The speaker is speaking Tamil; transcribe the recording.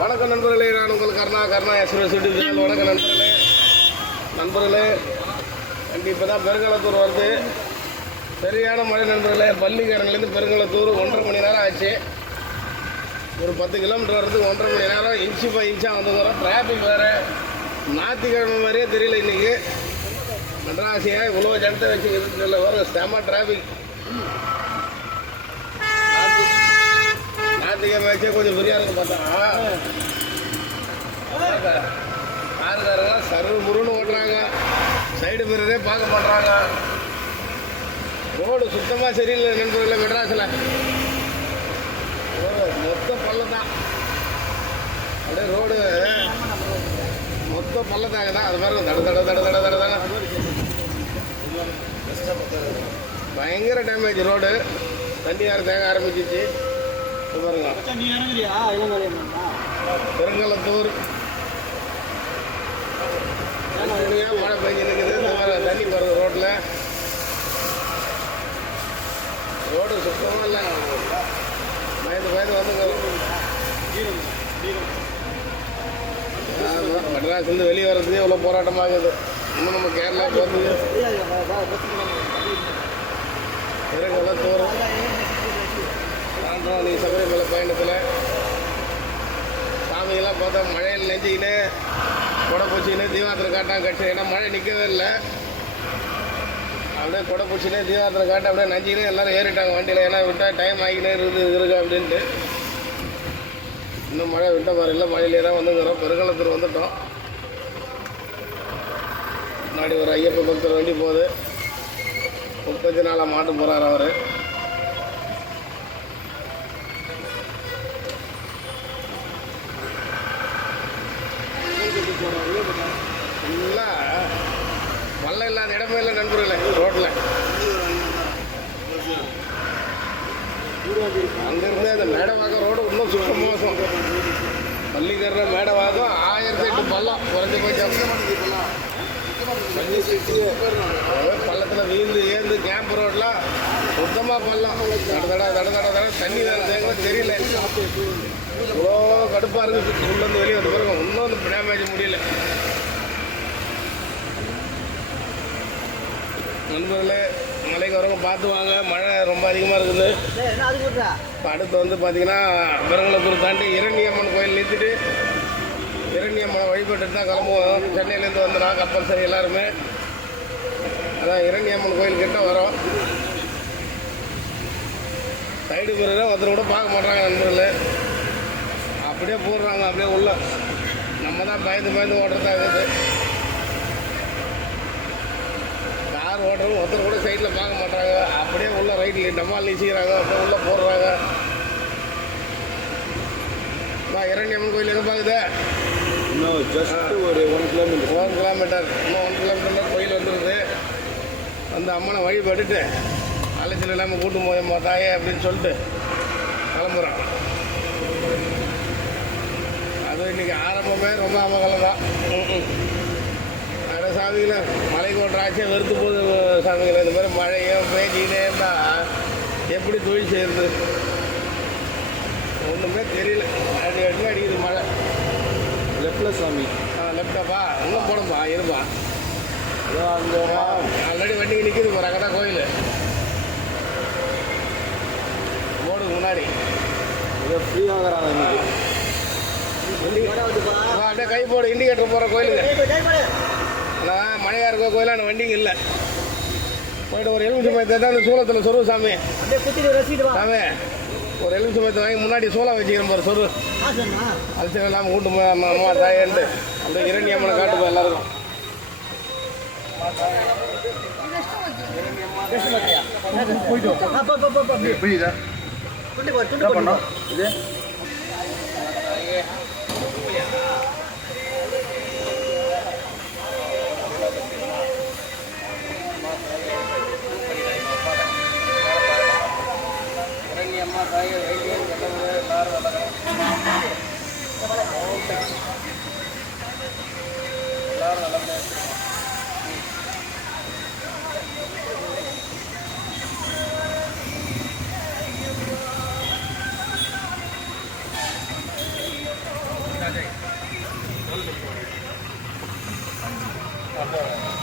வணக்கம் நண்பர்களே, நான் உங்கள் கருணா எக்ஸ்பிரஸ் யூடியூப் சேனல். வணக்கம் நண்பர்களே, இப்போ தான் பெருங்களத்தூர் வருது. சரியான மழை நண்பர்களே. பள்ளிக்கரன்லேருந்து பெருங்களத்தூர் 1.5 மணி நேரம் ஆச்சு. ஒரு 10 கிலோமீட்டர் வரதுக்கு 1.5 மணி நேரம். இன்ச்சு பை இன்ச்சாக வந்துக்கிறோம். டிராஃபிக் வேறு ஞாயிற்றுக்கிழமை மாதிரியே தெரியல. இன்றைக்கி மெட்ராஸியாக இவ்வளோ ஜனத்தை வச்சுக்கிறதுல வரும் செம டிராஃபிக். ஞாயிற்றுக்கிழமை வச்சே கொஞ்சம் ஃப்ரீயாக இருக்கும் பார்த்தா காருக்காரங்களாம் சர்வ முருன்னு ஓட்டுறாங்க. சைடு மிரரே பார்க்க பண்ணுறாங்க. ரோடு சுத்தமாக சரியில்லை நண்பர்களே. மெட்ராஸில் மொத்த பள்ளம் தான். அப்படியே ரோடு மொத்த பள்ளத்தாங்க தான். அது மாதிரி தட பயங்கர டேமேஜ் ரோடு. தண்ணி வேறு தேங்க ஆரம்பிச்சிச்சு. பாருங்க, பெருங்களத்தூர் மழை பெஞ்சு நிற்குது. தண்ணி போகிறது ரோட்டில். ரோடு சுத்தமாக இல்லை. பயந்து வந்துங்க. மெட்ராஸ்லேருந்து வெளியே வர்றதுக்கே இவ்வளோ போராட்டமாகுது. இன்னும் நம்ம கேரளாவுக்கு வந்து பெருங்களத்தூர் நீ சபரிமலை பயணத்தில் சாமியெல்லாம் பார்த்தா மழையில் நெஞ்சிக்கின்னு கொடை பூச்சிக்கின்னு தீபாத்திரம் காட்டாங்க கட்சி. ஏன்னா மழை நிற்கவே இல்லை. அப்படியே கொடை பூச்சினே தீபாத்திரம் காட்ட அப்படியே நஞ்சிக்கினே எல்லோரும் ஏறிட்டாங்க வண்டியில். ஏன்னா விட்டால் டைம் ஆகினே இருக்கு அப்படின்ட்டு. இன்னும் மழை விட்ட மாதிரி இல்லை. மழையிலே தான் வந்துங்கிறோம். பெருங்களத்தூர் வந்துட்டோம். முன்னாடி ஒரு ஐயப்ப பக்தர் வண்டி போகுது. 34 மாட்டு போகிறார் அவர். ஃபுல்லாக பள்ளம் இல்லாத இடமே இல்லை நண்பர்களே. ரோட்டில் அங்கேருந்து அந்த மேடவாக்கம் ரோடு இன்னும் சுத்த மோசம். பள்ளிக்கர மேடவாக்கம் 1008 பள்ளம் குறைஞ்சி போச்சு. பள்ளத்தில் வீழ்ந்து ஏந்து கேம்ப் ரோட்லாம் சுத்தமாக பள்ளம். தட தண்ணி வேறு தேங்க தெரியல. இவ்வளோ கடுப்பாக இருக்குது. உள்ளேருந்து வெளியே வந்து பாருங்க. இன்னும் வந்து டேமேஜ் முடியல நண்பர்களே. மலைக்கு வரவங்க பார்த்து வாங்க. மழை ரொம்ப அதிகமாக இருக்குது. இப்போ அடுத்து வந்து பார்த்தீங்கன்னா பெருங்களத்தூர் தாண்டி இரணியம்மன் கோயில் நிறுத்திட்டு இரணியம்மனை வழிபட்டு தான் கிளம்புவோம். சென்னையிலேருந்து வந்துடும் கப்பல் சரி எல்லாருமே. அதான் இரணியம்மன் கோயில் கிட்ட வரோம். சைடு பிறகு ஒருத்தர் கூட பார்க்க மாட்டாங்க நண்பர்களே. அப்படியே போடுறாங்க. அப்படியே உள்ள நம்ம தான் பயந்து ஓட்டுறதா இருக்குது. கார் ஓட்டுறவங்க ஒருத்தர் கூட சைடில் பார்க்க மாட்டாங்க. அப்படியே உள்ள ரைட்டில் டமால் நீச்சிக்கிறாங்க. அப்படியே உள்ளே போடுறாங்க. இரணியம்மன் கோயில் எங்கே பார்க்குது? இன்னும் ஜஸ்ட் ஒரு 1 கிலோமீட்டர். இன்னும் 1 கிலோமீட்டர் கோயில் வந்துடுது. அந்த அம்மனை வழிபட்டுட்டு அலைச்சல் இல்லாமல் கூட்டு போயம்மா தாயே அப்படின்னு சொல்லிட்டு கிளம்புறோம். அதுவும் இன்றைக்கி ஆரம்பமே ரொம்ப அமகலம் தான். வேறு சாமிகளை மலைக்கு ஓட்டுற ஆட்சியாக வெறுத்து போகுது சாமிகளை. இந்த மாதிரி மழையும் பேஞ்சிக்கிட்டே இருந்தால் எப்படி தொழில் செய்கிறது ஒன்றுமே தெரியல. அடிக்குது மழை. லெஃப்டில் சாமி. லெஃப்டாப்பா இன்னும் போனப்பா இருப்பா. அங்கே ஆல்ரெடி வண்டிக்கு நிற்கிது போகிற அங்கே தான் கோயில். போர்டுக்கு முன்னாடி ஏதோ ஃப்ரீயாகிறாங்க. அப்படியே கை போடு. இண்டிகேட்டர் போகிற கோயிலுங்க. ஆனால் மழையாக இருக்க கோயிலான வண்டிங்க இல்லை. போய்ட்டு ஒரு எலுமிச்சம்பழத்தை தான் அந்த சூளத்தில் சொருவு சாமி. சாமி ஒரு எலுமிச்சம்பழத்தை வாங்கி முன்னாடி சூளம் வச்சுக்கிறோம் போகிற சொரு. அது சரி இல்லாமல் கூட்டு அம்மா தாயன்ட்டு அந்த இரணியம்மனை காட்டுப்போம் எல்லாருக்கும். இது இரணியம்மா தாய் வைத்தியம் எல்லாரும் நல்ல வந்தோம்